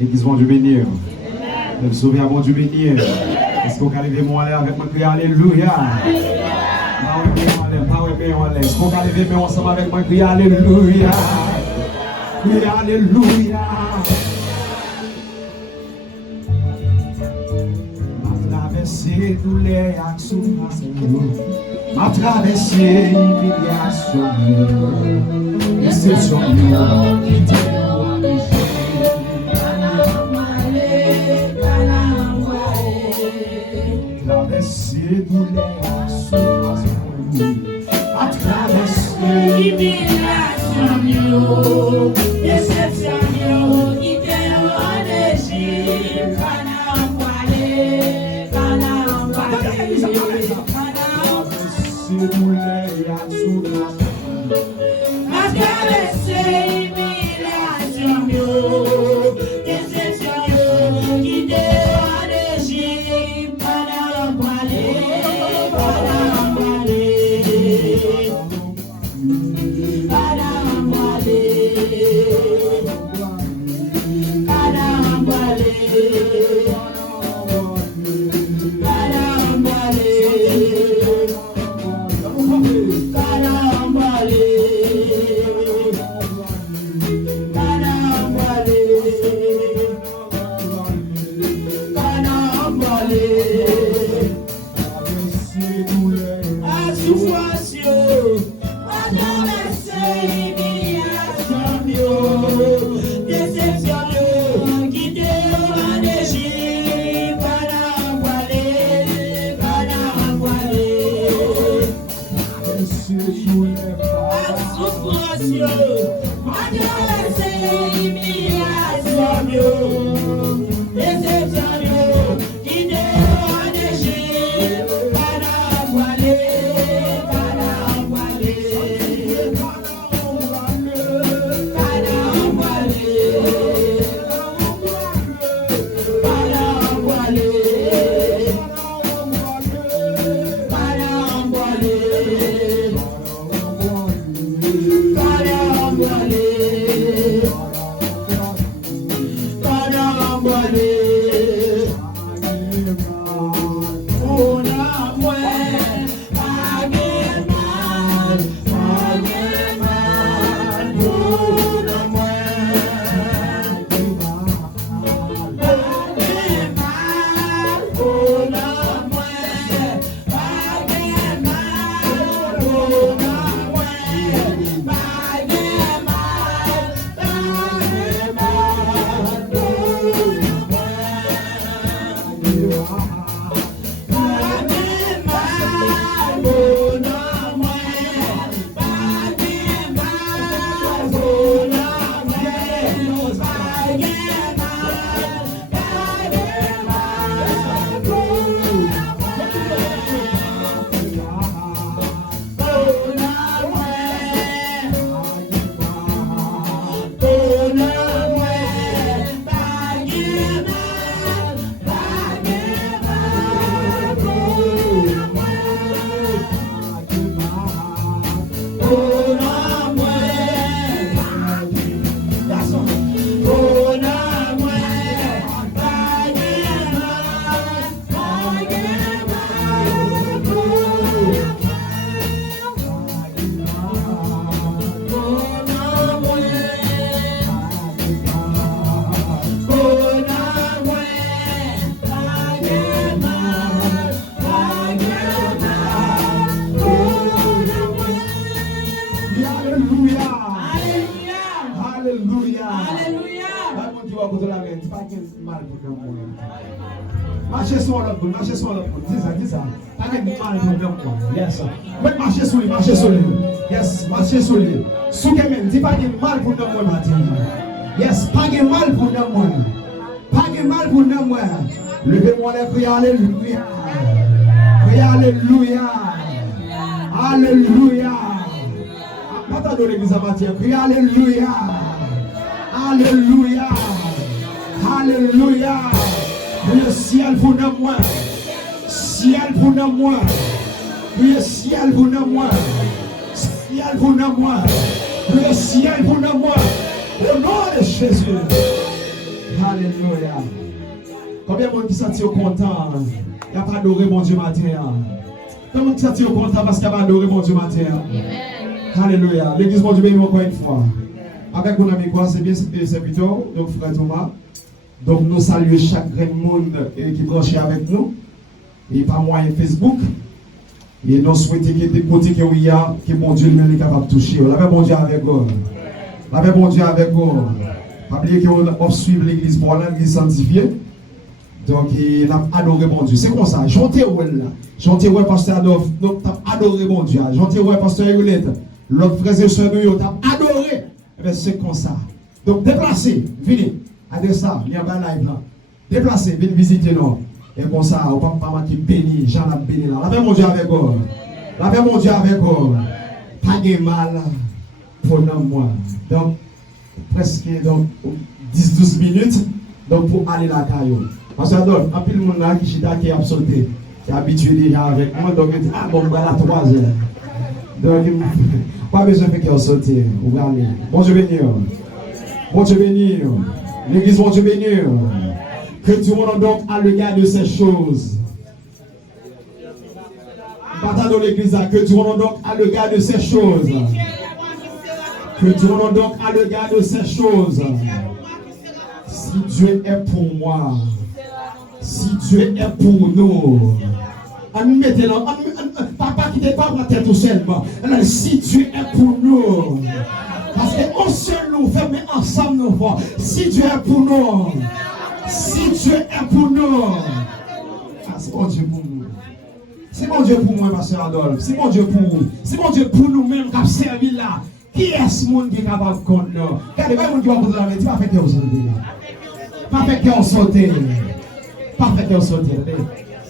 L'église bon Dieu bénir. Le sauver à bon Dieu bénir. Est-ce qu'on peut lever mon l'air avec moi crier Alléluia? Est-ce qu'on peut lever mon ensemble avec moi crier Alléluia? Crier Alléluia. Ma traversée tous les actions, ma traversée l'humiliation, déception, qui traverser tous les actions, à traverser l'humiliation, déception, qui Marchez sur l'autre bout, marchez sur l'autre bout. Dis ça. Pas de mal problème quoi. Yes. Ouais, marchez sur lui, marchez sur lui. Yes, marchez sur lui. Souke même, dis pas de mal pour nous moi matin. Yes, pas de mal pour nous moi. Pas de mal pour nous moi. Levez-moi les prières, alléluia. Priez alléluia. Alléluia. Attendez l'église à matin, priez alléluia. Alléluia. Alléluia. Le ciel pour nous moi. Ciel pour nous moi. Le ciel pour nous moi. Ciel pour nous moi. Le ciel pour nous moi. Au nom de Jésus. Alléluia. Alléluia. Combien de monde qui sentit content? Il n'a pas adoré mon Dieu matin. Combien de monde qui sentit content parce qu'il n'a pas adoré mon Dieu matin? Alléluia. L'église mon Dieu béni encore une fois. Avec mon ami quoi, c'est bien serviteur, donc frère Thomas. Donc nous saluons chaque monde qui branche avec nous. Et pas moyen Facebook. Et nous souhaitons que des côtés que mon Dieu lui est capable de toucher. La paix mon Dieu avec vous. La paix mon Dieu avec vous. N'oubliez qu'on suivre l'église pour l'église sanctifiée. Donc il a adoré mon Dieu. C'est comme ça. Chantez ouais là. Chantez ouais pasteur Adolphe. Donc t'as adoré mon Dieu. Chantez ouais pasteur Hélène. L'autre frère et soeur nous t'as adoré. C'est comme ça. Donc déplacez, venez. Adresse ça, il y a un live là. Déplacez, venez visiter nous. Et comme ça, on va pas qui béni, Jean a béni là. La paix mon Dieu avec vous. La paix mon Dieu avec vous. Pas de mal pour moi. Donc, presque 10-12 minutes donc pour aller la caillou. Parce que donc, un peu le monde là qui est absoluté, qui est habitué déjà avec moi. Donc, il dit, ah bon, voilà 3 heures. Donc, pas besoin de faire sauter. Bon Dieu béni. Bon Dieu béni. L'église, bon Dieu béni. Que tout le monde donc a le regard de ces choses. Partons dans l'église, que tout le monde donc a le regard de ces choses. Que tout le monde donc a le regard de ces choses. Si Dieu est pour moi, si Dieu est pour nous, on nous mettez là, papa qui n'est pas pour la tête tout seulement. Si Dieu est pour nous, parce qu'on seul nous fait, mais ensemble nous faisons. Si Dieu est pour nous, si Dieu est pour nous, c'est mon Dieu pour nous. C'est mon Dieu pour moi, pasteur Adolphe. C'est mon Dieu pour vous. C'est mon Dieu pour nous-mêmes qui avons servi là. Qui est ce monde qui est capable de compter nous? Regardez, pas le monde qui va poser la main. Pas fait qu'on saute. Pas fait qu'on saute. Pas fait qu'on saute.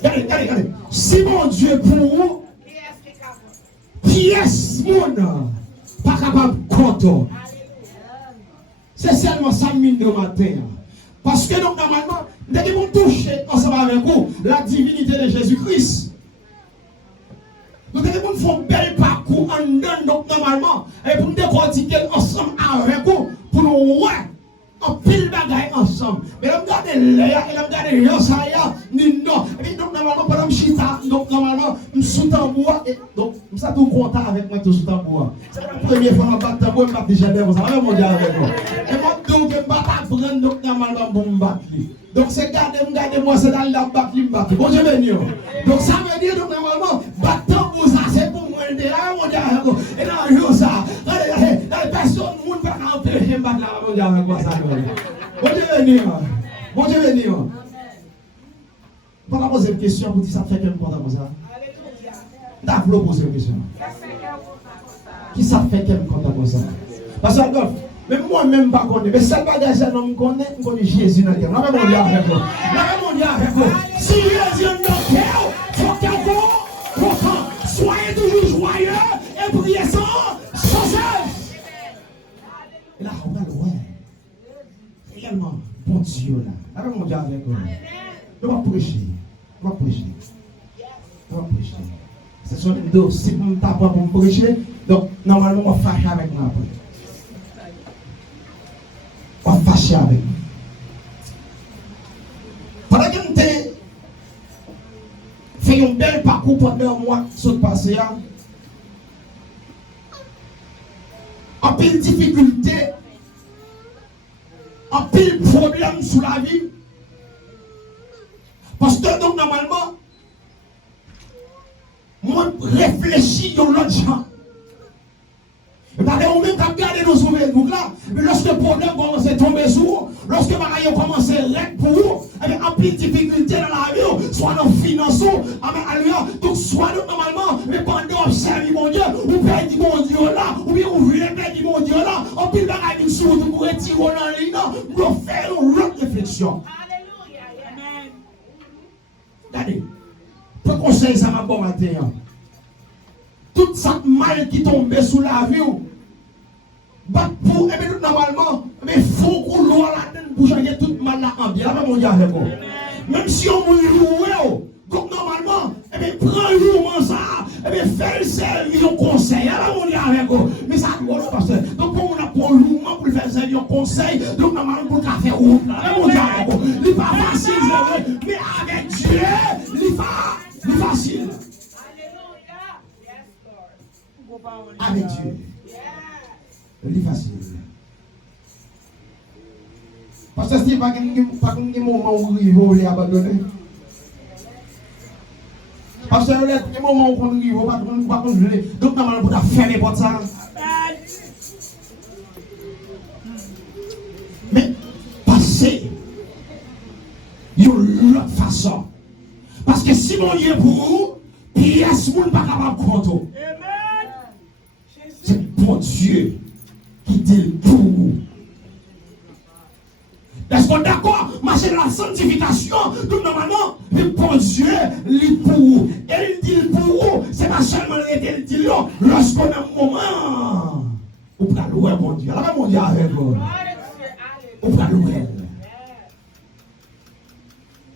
Regardez. Si mon Dieu pour vous, qui est ce monde pas capable de compter? C'est seulement 5 minutes de matin. Parce que donc normalement, dès qu'ils vont toucher ensemble avec vous la divinité de Jésus-Christ, nous devons faire un bel parcours en dedans, donc normalement, et pour nous décortiquer ensemble avec vous, pour nous voir en pile bagaille ensemble. Mais on regarde l'air, et on regarde l'air, ça y est, ni non. Et puis donc normalement, pendant que je suis là, donc normalement, je suis sous tambour, et donc, je suis tout content avec moi, tout sous tambour. C'est la première fois que je bats tambour, je bats déjà devant, ça va mon Dieu avec moi. Et moi, donc, je ne vais pas prendre, donc normalement, pour me battre. Donc c'est gardez-moi, c'est dans la batte, il me bat. Bon, je vais venir. Donc ça veut dire, donc normalement, battant pour ça, c'est pour moi, et là, mon Dieu avec moi. Et là, je ça. Regardez, personne, le monde va empêcher de battre là, mon Dieu avec moi, ça. Bon, je vais venir. Bon, je vais venir. Pour la poser une question, vous dites ça fait quel content comme ça? D'accord, vous poser une question. Qui ça fait quel content comme ça? Parce que, mais moi-même, pas connaître. Mais seul bagage, je connais Jésus dans le cœur. La même monde avec vous. La même monde avec vous. Si Jésus est dans le cœur, il faut qu'il y ait content. Soyez toujours joyeux et priez sans cesse. Et là, on va le voir. Réellement, bon Dieu là. La même monde avec vous. On va prêcher. On va prêcher. On va prêcher. C'est son dos. Si vous ne tapez pas pour me prêcher, donc normalement, on va fâcher avec moi après. On va fâcher avec nous. Pendant que nous fait un bel parcours pendant un mois qui s'est passé, en pile difficulté, en pile problème sous la vie. Parce que donc normalement, moi réfléchis dans l'autre gens. Et par exemple, même quand regardez nos souvenirs là, mais lorsque le problème commence à tomber sur vous, lorsque les bagailles commencent à régler pour vous, avec un peu de difficulté dans la vie, soit dans le financier, donc soit normalement, mais pendant observer mon Dieu, ou perdre mon Dieu là, ou bien vous voulez perdre mon Dieu là, on peut bagaille sur vous pour retirer dans la ligne, pour faire une autre réflexion. Alléluia. Amen. Regardez, pour conseiller ça m'a bon matin. Tout ça mal qui tombe sous la vie, pour, et bien normalement, mais il faut qu'on l'oie la tête pour changer tout mal là en bien. Là, mon Dieu, avec vous. Même si on mouille loué, donc normalement, et bien prends un jour ça, et bien fais le service au conseil. Là, mon Dieu, avec vous. Mais ça, parce que, donc, on a pour le jour pour faire service au conseil, donc normalement, pour le café route. Là, mon Dieu, avec miséreux. Mais avec Dieu, il facile. Avec Dieu, il facile. Parce que c'est pas un moment où il va abandonner. Parce que les moments où on ne va pas congeler, donc normalement pour faire n'importe ça. Mais passer d'une autre façon. Parce que si mon Dieu pour vous, pièce vous pas capable de compter. C'est bon Dieu qui dit pour vous. Est-ce qu'on est d'accord? Marcher dans la sanctification, tout normalement, le bon Dieu, il pour vous. Et il dit pour vous, c'est pas seulement il dit lorsqu'on a un moment, vous pouvez louer mon Dieu. Alors, mon Dieu avec vous. Vous pouvez louer.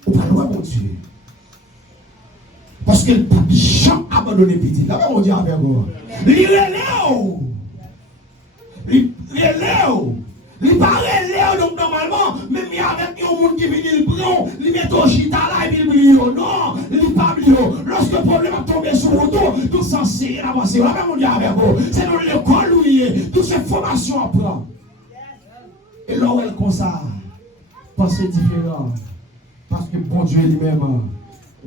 Vous pouvez louer mon Dieu. Parce que le pape jamais abandonné petit. Alors, mon Dieu avec vous. Il est là. Il est là. Il paraît là, donc normalement, même avec un monde qui vient, il prend, il met au chita là, et puis il brille. Non, il pas brille. Lorsque le problème a tombé sur le dos, tout censé avancer. Là, même on dit avec vous. C'est dans l'école où il est. Toutes ces formations à prendre. Et là où elle comme ça, pensez différent. Parce que bon Dieu lui-même,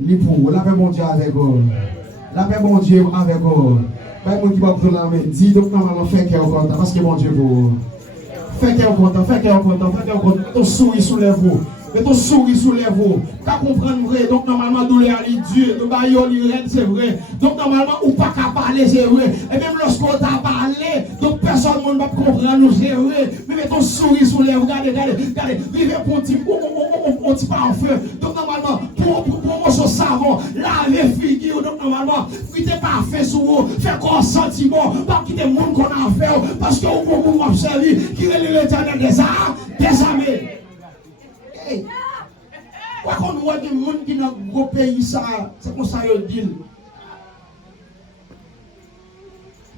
il est pour vous. La paix mon Dieu avec vous. La paix mon Dieu avec vous. Pas un monde qui va prendre la main. Dis donc normalement, fait qu'il y a encore parce que mon Dieu pour vous. Fais qu'elle est content, fais qu'elle est content, fais qu'elle est content. Mets ton sourire sous les vous. Mets ton sourire sous les vous. Qu'à comprendre vrai. Donc normalement, douleur est Dieu. Donc c'est vrai. Donc normalement, ou pas qu'à parler, c'est vrai. Et même lorsqu'on t'a parlé, donc personne ne va comprendre, c'est vrai. Mais mets ton sourire sous les vous. Regardez. Vivez pour un petit pas en feu. Donc normalement, pour mon savon, laver figure. Donc normalement, quittez pas fait sur vous. Faites un sentiment. Pas quitter le monde qu'on a fait. Parce que vous observez qui est l'éternel des armées. Hey. Quoi qu'on voit des gens qui dans gros pays, ça, c'est comme ça qu'ils disent.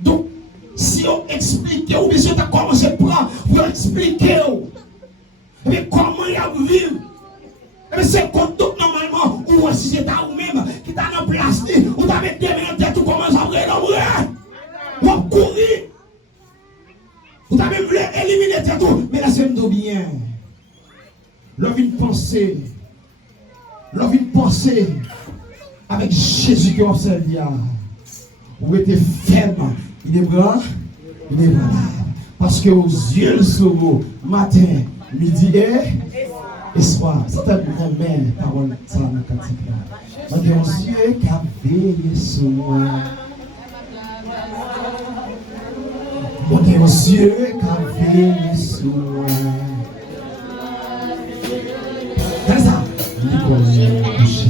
Donc, si on explique, ou bien si on a commencé à prendre, pour expliquer, mais comment il y a vivre. Mais c'est comme tout normalement, ou si c'est à vous-même qui t'a en place, ou t'as mis des mains en tête, tu commences à brûler ou à courir. Vous avez voulu éliminer tout, mais là c'est bien. L'homme une pensée avec Jésus qui observe. Vous êtes ferme, il est bras, il est bras. Parce que aux yeux le saut, matin, midi et soir. C'est un peu belle parole, ça la cantique là. Aux yeux qui a veillé sur moi. Aux yeux qui a veillé sur moi. Nicolas couché,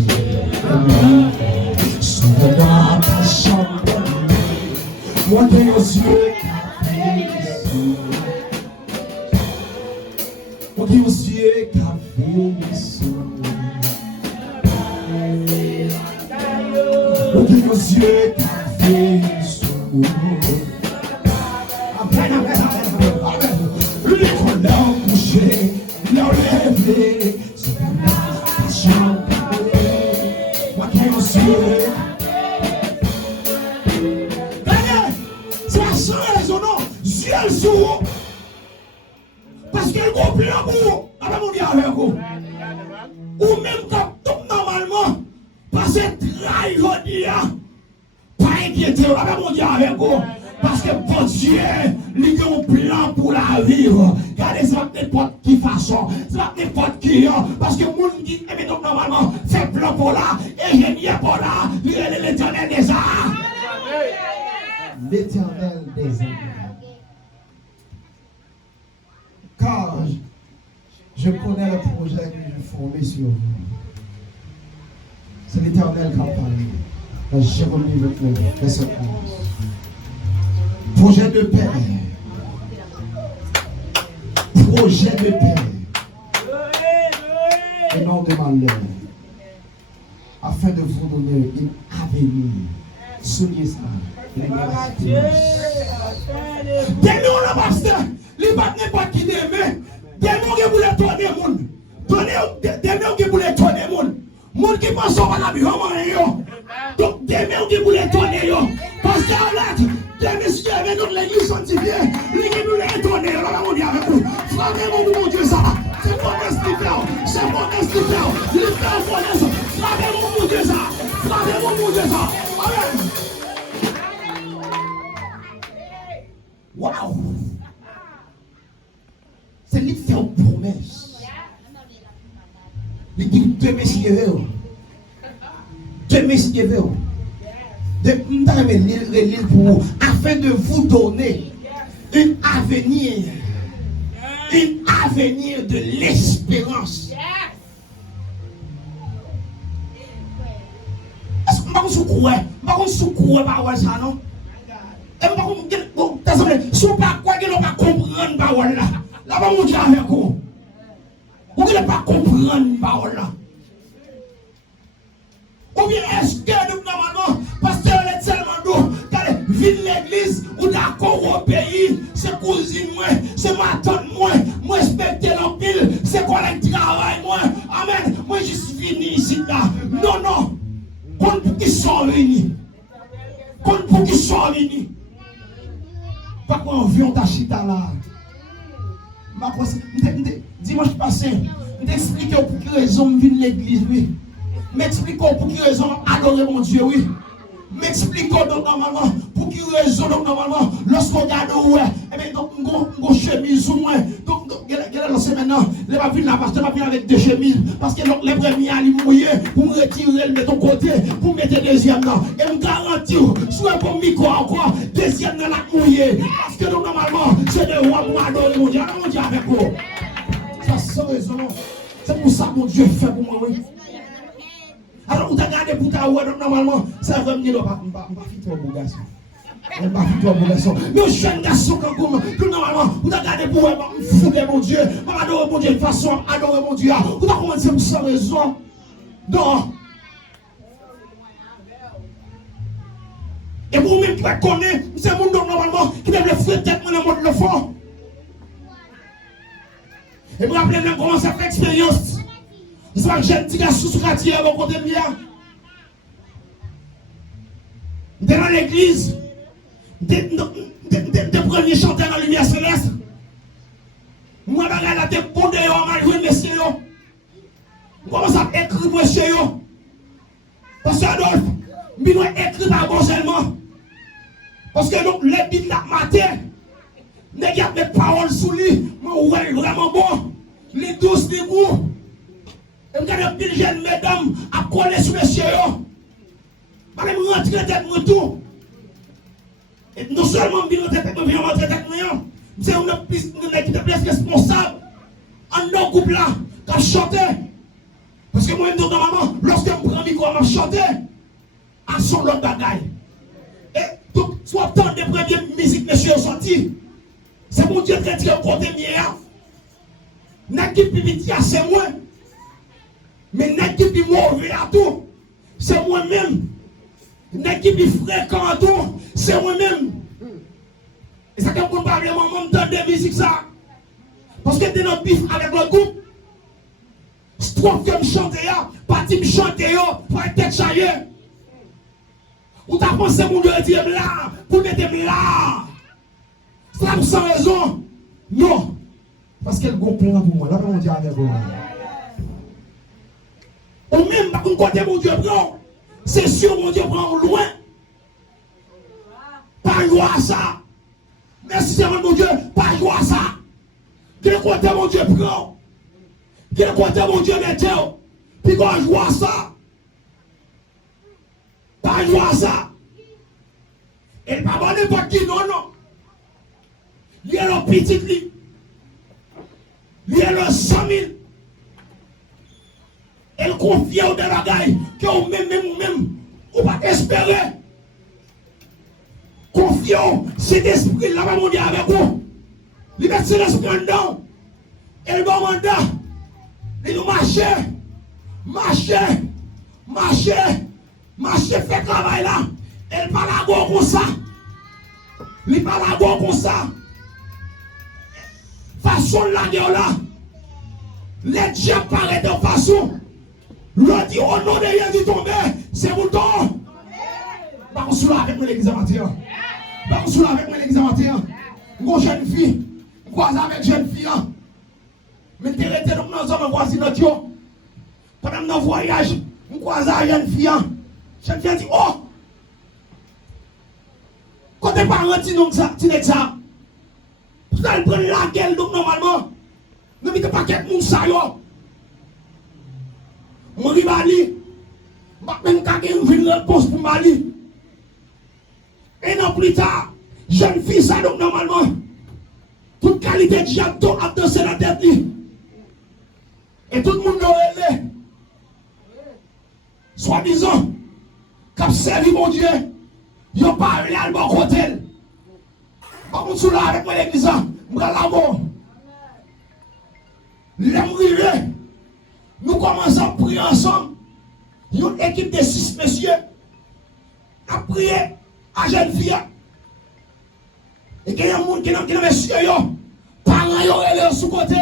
sous dans ta chambre, moi qui aux yeux café moi qui aux yeux café moi qui aux yeux café Nicolas couché, l'enlevé. C'est la seule raison, non? Dieu le sourd. Parce qu'il comprend pour vous. Alors, on dit avec vous. Ou même quand tout normalement, parce que trahir, pas inquiéter. Alors, on dit avec vous. Parce que bon Dieu, il a un plan pour la vivre. Regardez, c'est pas n'importe qui façon, c'est pas n'importe qui. Parce que le monde dit, mais donc normalement, c'est plan pour là, et génial pour là, il est l'éternel des arts. L'éternel des arts. Car je connais le projet que je formé sur vous. C'est l'éternel qui a parlé. Dans Jérémie 29, verset 11. Projet de paix. Projet de paix. Et non de malheur. Afin de vous donner une avenir. Souliez ça. Dès nous, le pasteur, les pas qui t'aiment. Dès nous, vous voulez tourner le monde. Dès nous, vous voulez tourner pensons à la vie, donc demain on dit pour les tourner. Pasteur Let, demain si tu avais dans l'église sanctifiée, l'église nous les tourner, alors on dit avec vous. Flammez mon Dieu ça. C'est mon esprit père, c'est mon esprit père. L'esprit connaît ça. Flammez mon Dieu ça. Flammez mon Dieu ça. Amen. Waouh. C'est lui qui fait une promesse. Il dit demain si je veux. Demain si je veux. De pour vous, afin de vous donner un avenir de l'espérance. Est-ce que vous avez pas ça, non? Si vous ne pas comprendre parole là, là va vous dire avec vous. Vous ne pas comprendre parole là. Ou bien est-ce que nous normalement, parce que est tellement doux, vivre l'église ou d'accord au pays, c'est cousine moi, c'est ma tante moi respecter l'empile, c'est collègue travail moi, amen, moi je suis fini ici là. Non, compte pour qui sont venus. Compte pour qui sont venus. Pas qu'on vient ta chita là. Dimanche passé, je t'explique pour quelle raison je viens de l'église, oui. M'expliquons pour quelle raison adorer mon Dieu, oui. M'expliquons donc normalement pour quelle raison donc normalement lorsqu'on regarde ouais, eh bien donc on chemise ou moins donc la semaine maintenant les va venir là parce que va venir avec deux chemises parce que donc les premiers allaient mouiller pour me retirer le mettre côté pour mettre deuxième là et me garantir soit pour micro encore deuxième dans la mouiller parce que donc normalement c'est de roi pour adorer mon Dieu avec vous ça sans raison c'est pour ça que mon Dieu fait pour moi oui. Alors, vous avez regardé pour ta oué, donc normalement, ça va venir là, on va faire trop beau garçon. On va faire trop beau garçon. Mais je suis un garçon comme que normalement, vous avez regardé pour me fouler mon Dieu, m'adorer mon Dieu de façon, adorer mon Dieu. Vous avez commencé sans raison. Non. Et vous-même qui connaissez, c'est mon nom normalement qui devait le faire tête, mon monde le fond. Et vous rappelez même comment ça fait expérience. C'est pas que j'ai un petit gars sous quartier à mon côté de moi. Dans l'église, des premiers chanteurs dans la lumière céleste. Moi, je regarde la tête pour des hommes à jouer, messieurs. Je commence à écrire, messieurs. Parce que Adolphe, je dois écrire par bon seulement. Parce que donc, les bites la matin, les gars, mes paroles sous lui, mais vraiment bon. Les douces, les goûts. Et vous avez pile jeune mesdames à coller sur messieurs. Je vais me rentrer tête moi tout. Et non seulement je vais rentrer tête moi, je vais rentrer tête moi. C'est une équipe plus responsable. En nos groupes là, qui a chanté. Parce que moi, normalement, lorsque je prends le micro, je chante. À son l'autre bagaille. Et donc, soit tant de premières musiques, messieurs, sorties. C'est mon Dieu qui est très côté mien. L'équipe qui c'est moi. Mais l'équipe qui mauvais à tout, c'est moi-même. L'équipe qui fréquent à tout, c'est moi-même. Et ça qu'on parle de moi, même dans des musiques ça. Parce que t'es dans le bif avec le groupe. Strophe que me chante, parti me chante, pour être tête chaillée. Ou t'as pensé mon Dieu dire là, pour mettre là. C'est là pour sans raison. Non. Parce qu'elle a un plan pour moi. Là, on dit avec vous. Ou même, par contre, côté mon Dieu prend, c'est sûr, mon Dieu prend loin. Pas joie ça. Merci Seigneur, mon Dieu, pas joie ça. Quel côté mon Dieu prend? Quel côté mon Dieu met puis qu'on joie ça. Pas joie ça. Et pas bon n'importe qui, non. Il y a le petit lit. Il y a le 100 000. Elle confie au bagaille que vous-même, ou pas espérer. Confions cet esprit là, mon Dieu, avec vous. Il met cet esprit dedans. Et le bon mandat, il nous marcher, fait travail là. Elle parle à gauche comme ça. Il parle à gauche comme ça. Façon là, les dieux paraissent de façon. Le dit au nom de Jésus tombé, c'est pour toi. Pas qu'on soit avec moi l'église amateur. Pas qu'on soit avec moi l'église amateur. Une jeune fille, croise avec jeune fille. Mais t'es resté dans nos hommes voisins. Pendant nos voyages, on croise avec jeune fille. Jeune fille dit, oh! Quand t'es pas rentré donc ça, tu n'es ça. Vous allez prendre la gueule donc normalement. Ne mettez pas qu'être moun sa yo. Mon rivali, même quand il y a une réponse pour Mali. Et non plus tard, jeune fille ça donc normalement. Toute qualité de janto a dansé la tête. Et tout le monde l'a élé. Soi-disant, comme servi mon Dieu, il n'y a pas un bon côté. Par contre, sous là avec moi l'église, je vais là-bas. L'aimerie, nous commençons à prier ensemble. Une équipe de 6 messieurs a prié à jeune fille. Et qu'il y a un monde qui n'a pas messieurs, parents yo relé sous côté.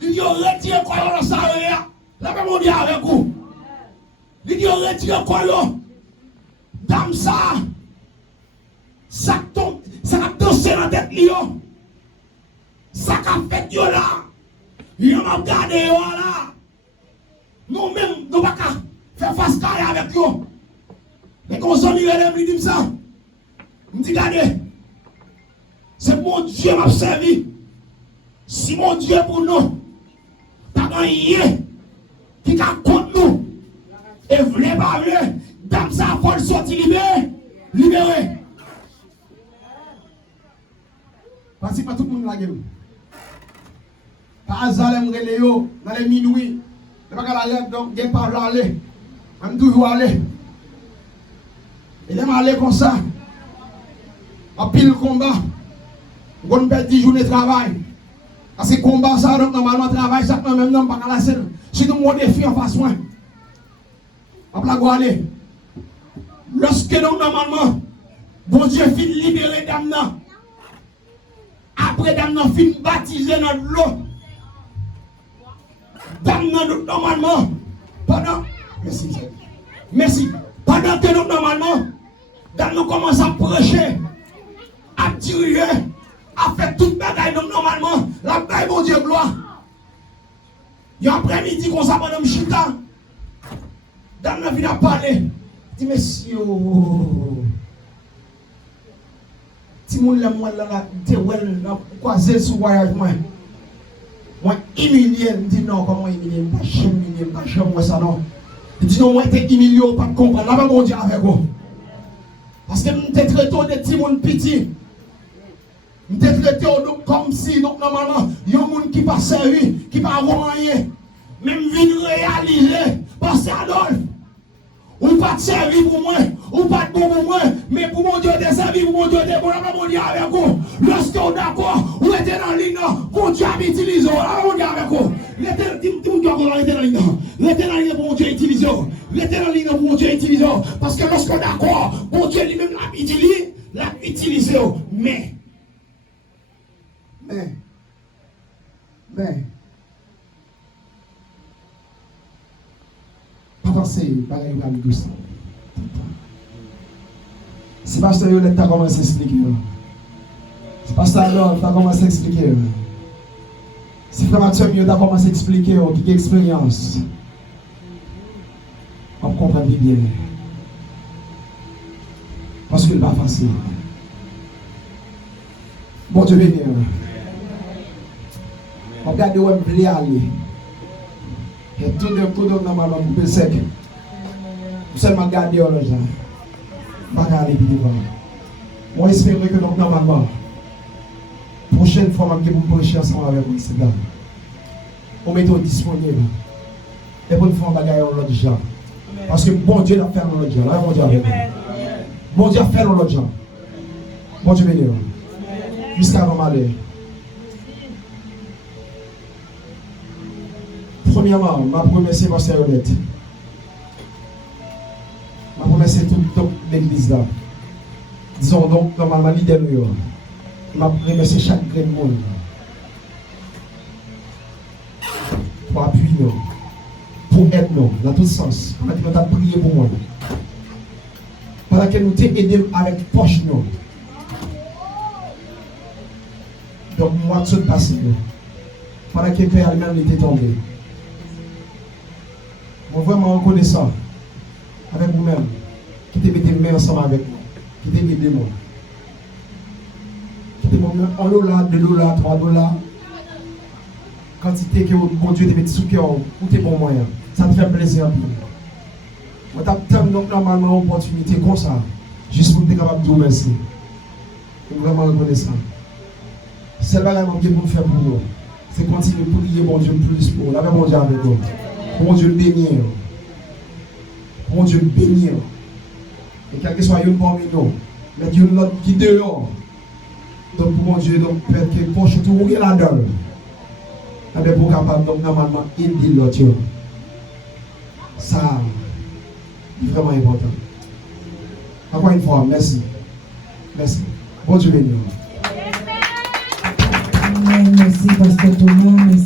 Ils ont retiré quoi dans sa arrière. Là, mon Dieu avec vous. Ils ont retiré quoi là. Dame ça tombe, ça a dansé dans la tête yo. Ça a fait yo là. Ils ont regardé yo là. Nous-mêmes, nous ne pouvons pas faire face avec eux. Mais quand on dit dit ça, je dis regardez, c'est mon Dieu qui m'a servi. Si mon Dieu pour nous, pas rien qui a contre nous, et voulez pas vrai, dame ça, il faut sortir libéré. Parce que pas tout le monde la gueule. Par hasard, je me dans les minuit. Je ne vais pas aller, donc je ne vais pas aller. Je vais toujours aller. Et je vais aller comme ça. En pile combat. Je vais perdre 10 journées de travail. Parce que combat, ça, donc normalement, travail, ça, même non, pas la scène. Si nous mon défi en face, moi. Je vais pas aller. Lorsque donc normalement, bon Dieu finit libérer Damna. Après Damna finit baptiser dans l'eau. Normalement, pendant, merci, pendant que nous, normalement, nous commençons à prêcher, à diriger, à faire toute bagaille, donc normalement, la bagaille, mon Dieu, gloire. Il y a un après-midi qu'on s'appelle Chita, dans la vie à parler, dit, messieurs, si vous voulez, moi, là, quoi, c'est ce voyage, moi. Moi, humilié, je dis non, comment humilié, pas jamais moi ça non. Je dis non, moi, t'es humilié, pas de comprendre. Là, mon Dieu, avec vous. Parce que nous t'es traité de petits monde petit. Nous t'es traité comme si, donc, normalement, il y a un monde qui pas servi, qui pas rien. Même vient réaliser, parce que Adolphe, ou pas de servir pour moi, ou pas de bon pour moi, mais pour mon Dieu, de servir pour mon Dieu, de bon, là, mon Dieu, avec vous. Lorsque vous êtes d'accord, vous êtes dans la ligne, mon Dieu a utilisé, là, mon Dieu, avec vous. Vous êtes dans la ligne, vous êtes dans la ligne pour mon Dieu utiliser, vous êtes dans la ligne pour mon Dieu utiliser, parce que lorsque vous êtes d'accord, mon Dieu lui-même l'a utilisé, mais, pas penser, pas aller douce. Si pasteur Yolette a commencé à expliquer, si pasteur Adolphe a commencé à expliquer, si frère Mathieu Mieux a commencé à expliquer, qui a expérience, on comprend bien. Parce que ce n'est pas facile. Bon Dieu béni. On regarde où on peut aller. Il y a tout de normalement pour le sec. Vous seulement garder les gens. Pas aller devant. Moi, j'espère que donc normalement, prochaine fois, je vais vous prêcher ensemble avec vous, c'est là. On met disponible. Et pour une fois, on va gagner l'autre gens. Parce que bon Dieu a fait l'autre gens. Là, bon Dieu a fait. Bon Dieu a fait l'autre gens. Bon Dieu béni. Jusqu'à avant aller. Premièrement, je remercie Pasteur Yolette. Je remercie toute l'église là. Disons donc, normalement, leader New York. Je remercie chaque grain de monde. Pour appuyer nous. Pour pour être nous, dans tout sens. Pendant que nous avons prié pour moi. Pendant que nous t'ai aidé avec poche nous. Donc moi tout passé nous. Pendant que le Père lui-même était tombé. Moi vraiment reconnaissant avec vous-même. Qui te mettez main ensemble avec moi. Qui te aidé moi. Qui te montre $1, $2, $3. Quantité que mon Dieu te met sous cœur ou tes bons moyens. Ça te fait plaisir. On t'a donc normalement une opportunité comme ça. Juste pour être capable de dire merci. Je suis vraiment reconnaissant. C'est le bagage que vous faire pour nous. C'est continuer de prier mon Dieu plus pour la mon Dieu avec nous. Pour mon Dieu bénir. Pour mon Dieu bénir. Et quel que soit une parmi nous, mettre une autre qui dehors. Donc pour mon Dieu, donc peut-être que pour tout le monde là-dedans. Et pour capable donc normalement aider l'autre. Ça, c'est vraiment important. Encore une fois, merci. Merci. Bon Dieu béni. Merci, Pasteur Thomas.